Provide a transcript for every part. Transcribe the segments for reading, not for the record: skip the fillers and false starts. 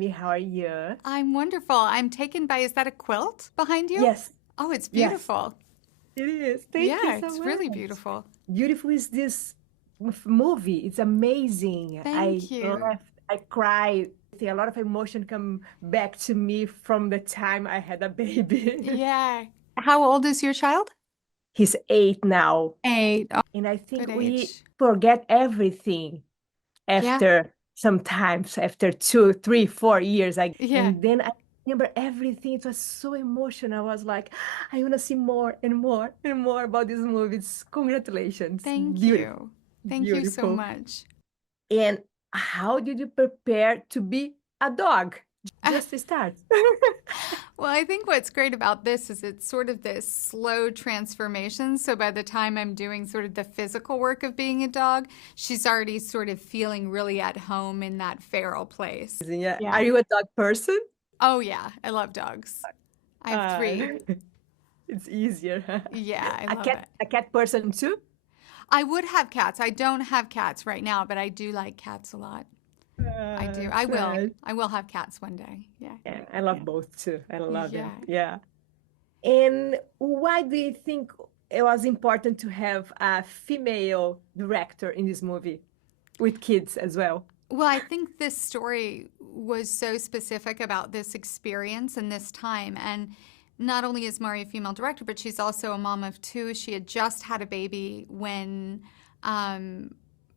Amy. How are you? I'm wonderful. I'm taken by, is that a quilt behind you? Yes, Oh, it's yes, beautiful. it is. Thank you Yeah, so it's really much. beautiful. Beautiful is this movie. It's amazing. I Thank you. laughed, I cried. A lot of emotion come back to me from the time I had a baby. Yeah. How old is your child? He's 8 now, 8. Oh, and I good think we age. forget everything Yeah. after sometimes after 2, 3, 4 years. Yeah. And then I remember everything. It was so emotional. I was like, I want to see more and more and more about these movies. Congratulations. Thank Beautiful. you. Thank you so Beautiful. much. And how did you prepare to be a dog? Just to start. Well, I think what's great about this is it's sort of this slow transformation. So by the time I'm doing sort of the physical work of being a dog, she's already sort of feeling really at home in that feral place. Yeah. Are Yeah. you a dog person? Oh, yeah. I love dogs. I have Uh, 3. it's easier. Yeah, I A love cat, it. a cat person too? I would have cats. I don't have cats right now, but I do like cats a lot. I do. I will. Sad. I will have cats one day. Yeah. Yeah, I love Yeah. both too. I love them. Yeah. Yeah. And why do you think it was important to have a female director in this movie with kids as well? Well, I think this story was so specific about this experience and this time. And not only is Mari a female director, but she's also a mom of 2. She had just had a baby when um,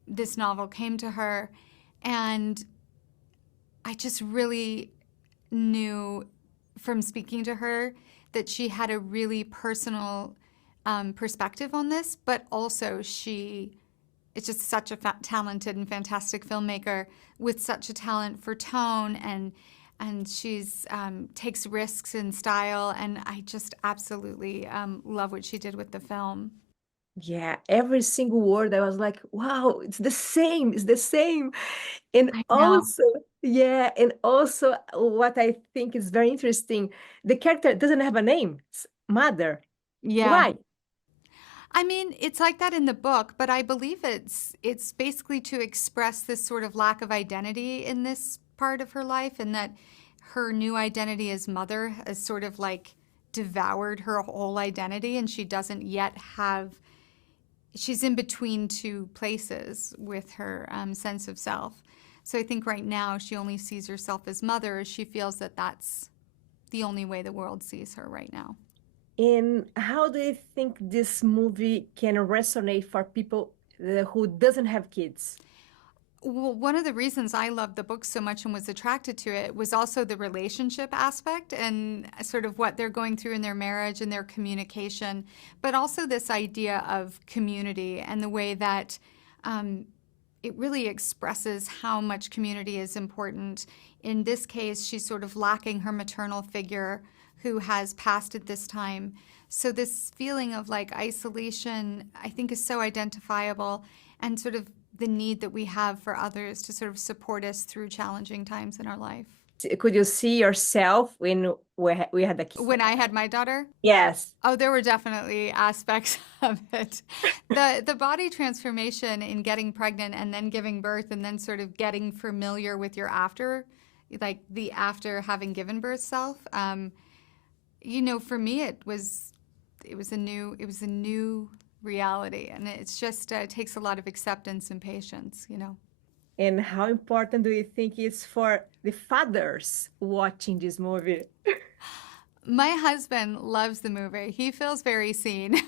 this novel came to her. And I just really knew from speaking to her that she had a really personal perspective on this, but also she is just such a talented and fantastic filmmaker with such a talent for tone and she's takes risks in style, and I just absolutely love what she did with the film. Yeah, every single word I was like, wow, it's the same, it's the same. And I know. also, yeah, and also what I think is very interesting, the character doesn't have a name. It's Mother. Yeah. Why? I mean, it's like that in the book, but I believe it's basically to express this sort of lack of identity in this part of her life, and that her new identity as mother has sort of like devoured her whole identity, and she doesn't yet have. She's in between 2 places with her sense of self. So I think right now she only sees herself as mother, as she feels that that's the only way the world sees her right now. And how do you think this movie can resonate for people who doesn't have kids? Well, one of the reasons I loved the book so much and was attracted to it was also the relationship aspect and sort of what they're going through in their marriage and their communication, but also this idea of community and the way that it really expresses how much community is important. In this case, she's sort of lacking her maternal figure who has passed at this time. So, this feeling of like isolation, I think, is so identifiable, and sort of the need that we have for others to sort of support us through challenging times in our life. Could you see yourself when we had the kids? When I had my daughter, Yes. oh, there were definitely aspects of it. The body transformation in getting pregnant and then giving birth and then sort of getting familiar with your after, like the after having given birth self. For me, it was a new reality, and it's just it takes a lot of acceptance and patience. And how important do you think it's for the fathers watching this movie? My husband loves the movie. He feels very seen.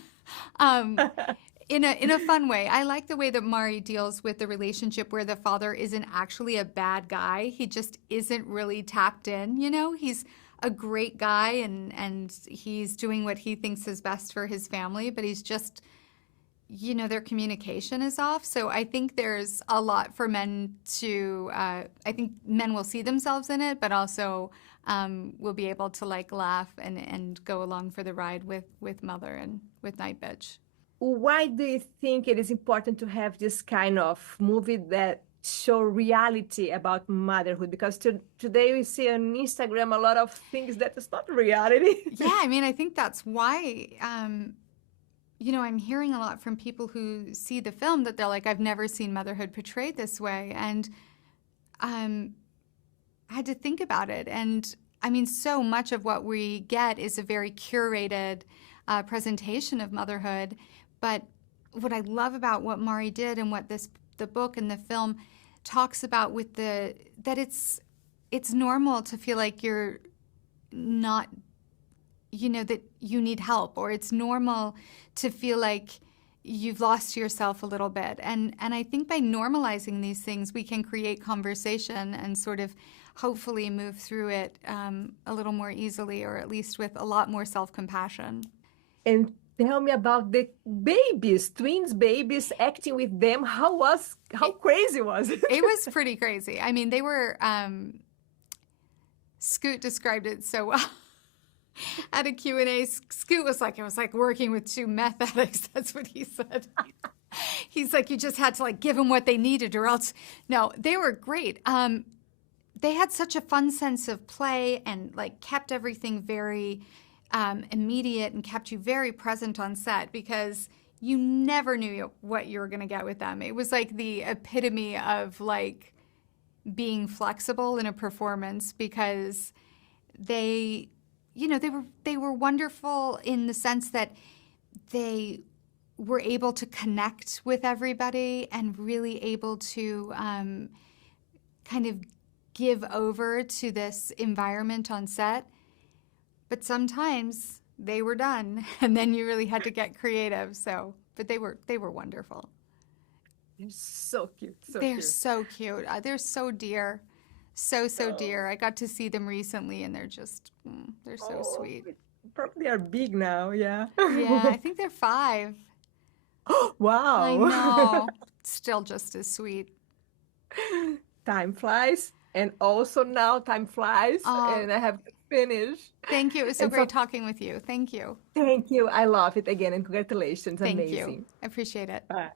um, in a fun way. I like the way that Mari deals with the relationship where the father isn't actually a bad guy. He just isn't really tapped in. He's a great guy and he's doing what he thinks is best for his family, but he's just their communication is off. So I think there's a lot for men to, I think men will see themselves in it, but also will be able to like laugh and go along for the ride with Mother and with Nightbitch. Why do you think it is important to have this kind of movie that show reality about motherhood? Because today we see on Instagram a lot of things that is not reality. Yeah, I mean, I think that's why, I'm hearing a lot from people who see the film that they're like, I've never seen motherhood portrayed this way. And um, I had to think about it. And I mean, so much of what we get is a very curated presentation of motherhood. But what I love about what Mari did and what the book and the film talks about with that it's normal to feel like you're not, that you need help, or it's normal to feel like you've lost yourself a little bit. And I think by normalizing these things, we can create conversation and sort of hopefully move through it a little more easily, or at least with a lot more self-compassion. And tell me about the babies, twins babies, acting with them. How crazy was it? It was pretty crazy. I mean, they were, Scoot described it so well. At a Q&A, Scoot was like, it was like working with two meth addicts. That's what he said. He's like, you just had to like give them what they needed or else. No, they were great. They had such a fun sense of play and like kept everything very immediate and kept you very present on set, because you never knew what you were going to get with them. It was like the epitome of like being flexible in a performance, because they were wonderful in the sense that they were able to connect with everybody and really able to kind of give over to this environment on set. But sometimes they were done, and then you really had to get creative. But they were wonderful. They're so cute, so They're cute. so cute. They're so dear. So dear. I got to see them recently, and they're just, they're so sweet. Probably are big now, yeah. Yeah, I think they're 5. Wow. I know. Still just as sweet. Time flies, and also now time flies, and I have to finish. Thank you. It was so great talking with you. Thank you. Thank you. I love it again, and congratulations. Thank Amazing. you. I appreciate it. Bye.